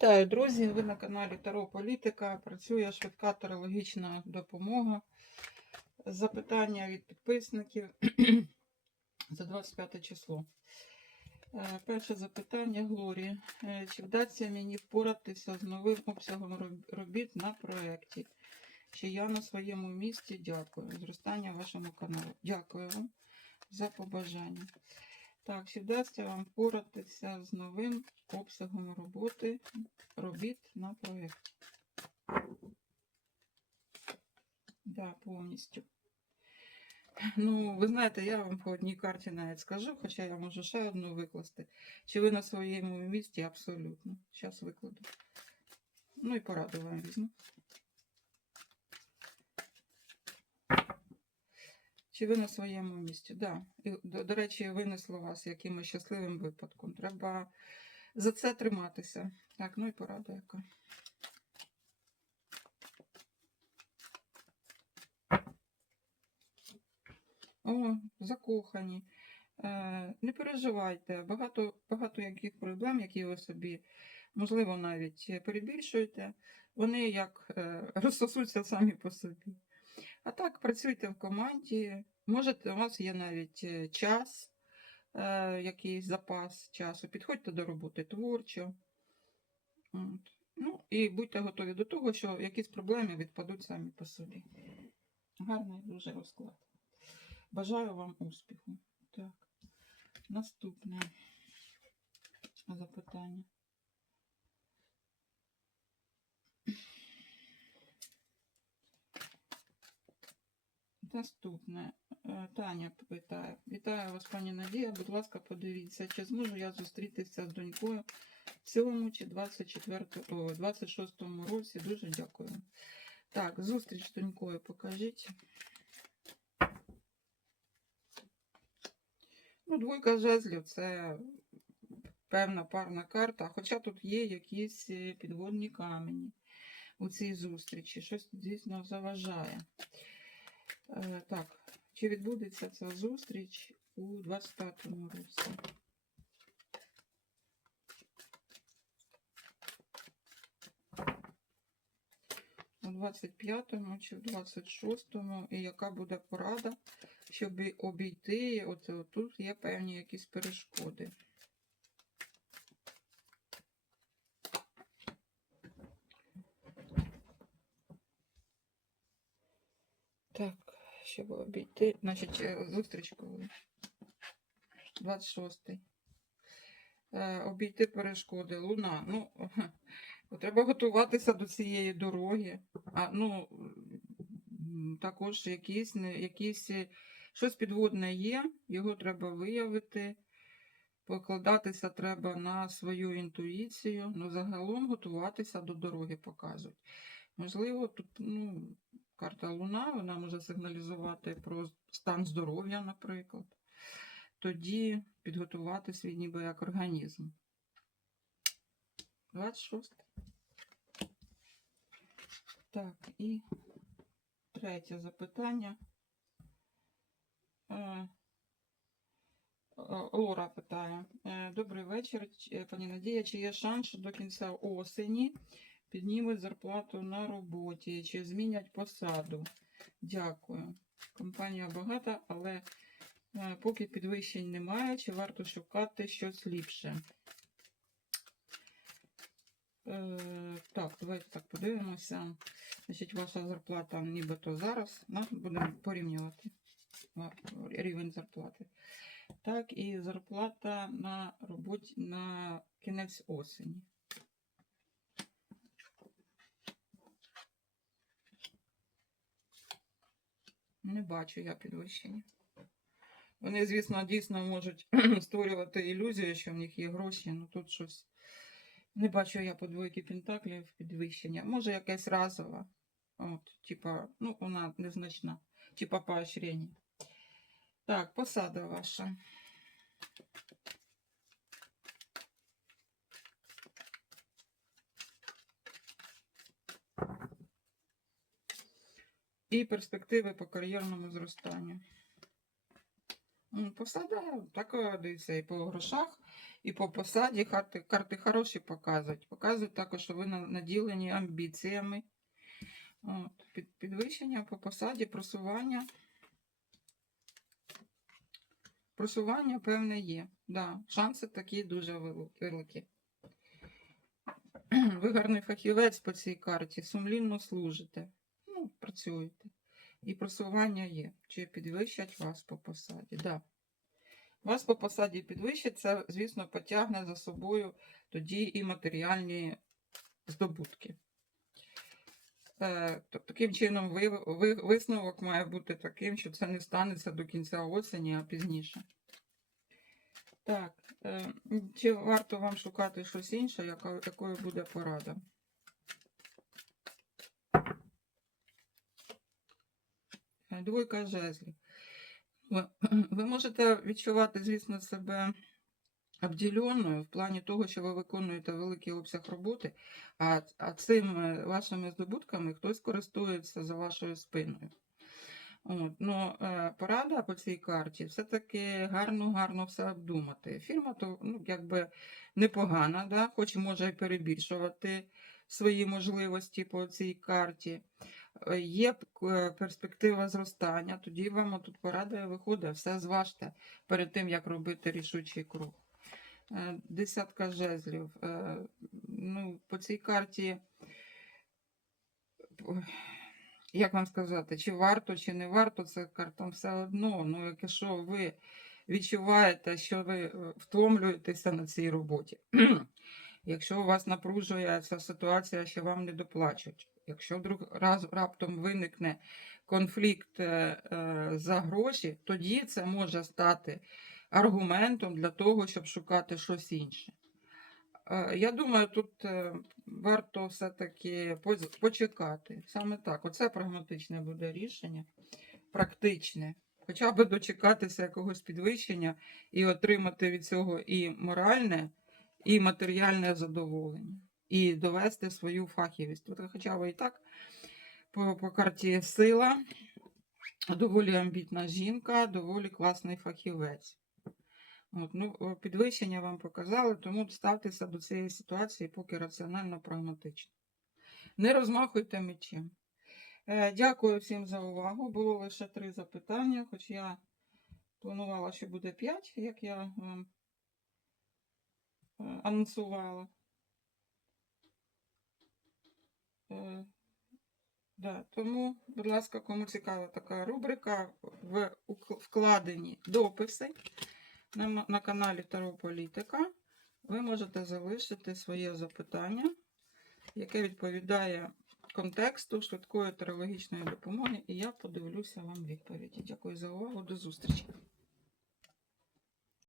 Вітаю, друзі! Ви на каналі Таро Політика. Працює швидка тарологічна допомога. Запитання від підписників за 25 число. Е, Перше запитання Глорії. Е, Чи вдасться мені впоратися з новим обсягом робіт на проєкті? Чи я на своєму місці? Дякую. Зростання вашому каналу. Дякую вам за побажання. Так, чи вдасться вам впоратися з новим обсягом роботи робіт на проєкті? Да, повністю. Ну, ви знаєте, я вам по одній карті навіть скажу, хоча я можу ще одну викласти. Чи ви на своєму місці? Абсолютно. Зараз викладу. Ну і пораду вам візьму. Чи ви на своєму місці? Да. І, до, до речі, винесло вас якимось щасливим випадком. Треба за це триматися. Так, ну і порада яка. О, закохані. Е, не переживайте, багато, багато яких проблем, які ви собі, можливо, навіть перебільшуєте, вони як е, розсосуться самі по собі. А так, працюйте в команді. Можете, у вас є навіть е, час, е, якийсь запас часу. Підходьте до роботи творчо. От. Ну, і будьте готові до того, що якісь проблеми відпадуть самі по собі. Гарний дуже розклад. Бажаю вам успіху. Так. Наступне запитання. Наступне. Е, Таня питає. Вітаю вас, пані Надія. Будь ласка, подивіться, чи зможу я зустрітися з донькою в цьому чи 24, о, 26 році. Дуже дякую. Так, зустріч з донькою покажіть. Ну, двойка жезлів це певна парна карта, хоча тут є якісь е, підводні камені у цій зустрічі. Щось дійсно заважає. Е, Так, чи відбудеться ця зустріч у 25-му році? У 25-му чи в 26-му, і яка буде порада, щоб обійти, от тут є певні якісь перешкоди. Так, щоб обійти, значить, зустріч коли? 26-й. Е, обійти перешкоди. Луна. Ну, треба готуватися до цієї дороги. А, ну, також якісь, якісь, е, щось підводне є, його треба виявити. Покладатися треба на свою інтуїцію. Ну, загалом готуватися до дороги показують. Можливо, тут ну, карта Луна, вона може сигналізувати про стан здоров'я, наприклад. Тоді підготувати свій ніби як організм. 26. Так, і третє запитання. Е, Лора питає. Е, Добрий вечір, пані Надія. Чи є шанс, що до кінця осені піднімуть зарплату на роботі, чи змінять посаду? Дякую. Компанія багата, але е, поки підвищень немає, чи варто шукати щось ліпше? Е, так, давайте так подивимося. Значить, ваша зарплата нібито зараз. Ну, будемо порівнювати рівень зарплати. Так, і зарплата на роботі на кінець осені. Не бачу я підвищення. Вони, звісно, дійсно можуть створювати ілюзію, що в них є гроші, ну тут щось. Не бачу я по двойки пентаклів підвищення. Може, якесь разове. От, типа, ну, вона незначна. Типа поощрення. Так, посада ваша. І перспективи по кар'єрному зростанню. Посада така, дивіться, і по грошах, і по посаді карти, карти хороші показують. Показують також, що ви наділені амбіціями. От, під, підвищення по посаді, просування. Просування певне є. Да, шанси такі дуже великі. Ви гарний фахівець по цій карті, сумлінно служите, ну, працюєте. І просування є. Чи підвищать вас по посаді? Да. Вас по посаді підвищать, це, звісно, потягне за собою тоді і матеріальні здобутки. Е, Таким чином, ви, ви, висновок має бути таким, що це не станеться до кінця осені, а пізніше. Так, е, чи варто вам шукати щось інше, якою буде порада? Двойка жезлів. Ви, можете відчувати, звісно, себе обділеною в плані того, що ви виконуєте великий обсяг роботи, а, а цими вашими здобутками хтось користується за вашою спиною. От, ну, е, порада по цій карті все-таки гарно-гарно все обдумати. Фірма то ну, якби непогана, да? хоч може і перебільшувати свої можливості по цій карті. Е, Є е, перспектива зростання, тоді вам тут порада виходить, все зважте перед тим, як робити рішучий крок. Е, Десятка жезлів. Ну, по цій карті, як вам сказати, чи варто, чи не варто, це картам все одно. Ну, якщо ви відчуваєте, що ви втомлюєтеся на цій роботі, якщо у вас напружує ця ситуація, що вам не доплачуть, якщо вдруг раз раптом виникне конфлікт е, е, за гроші, тоді це може стати аргументом для того, щоб шукати щось інше. Е, Я думаю, тут варто все-таки почекати. Саме так. Оце прагматичне буде рішення, практичне. Хоча б дочекатися якогось підвищення і отримати від цього і моральне, і матеріальне задоволення, і довести свою фахівість. От, хоча ви і так по, по карті сила, доволі амбітна жінка, доволі класний фахівець. От, ну, підвищення вам показали, тому ставтеся до цієї ситуації поки раціонально прагматично. Не розмахуйте мечем. Е, дякую всім за увагу. Було лише три запитання, хоч я планувала, що буде п'ять, як я вам е, анонсувала. Е, Да, тому, будь ласка, кому цікава така рубрика в вкладені дописи на, на каналі Таро Політика, ви можете залишити своє запитання, яке відповідає контексту швидкої тарологічної допомоги, і я подивлюся вам відповіді. Дякую за увагу. До зустрічі.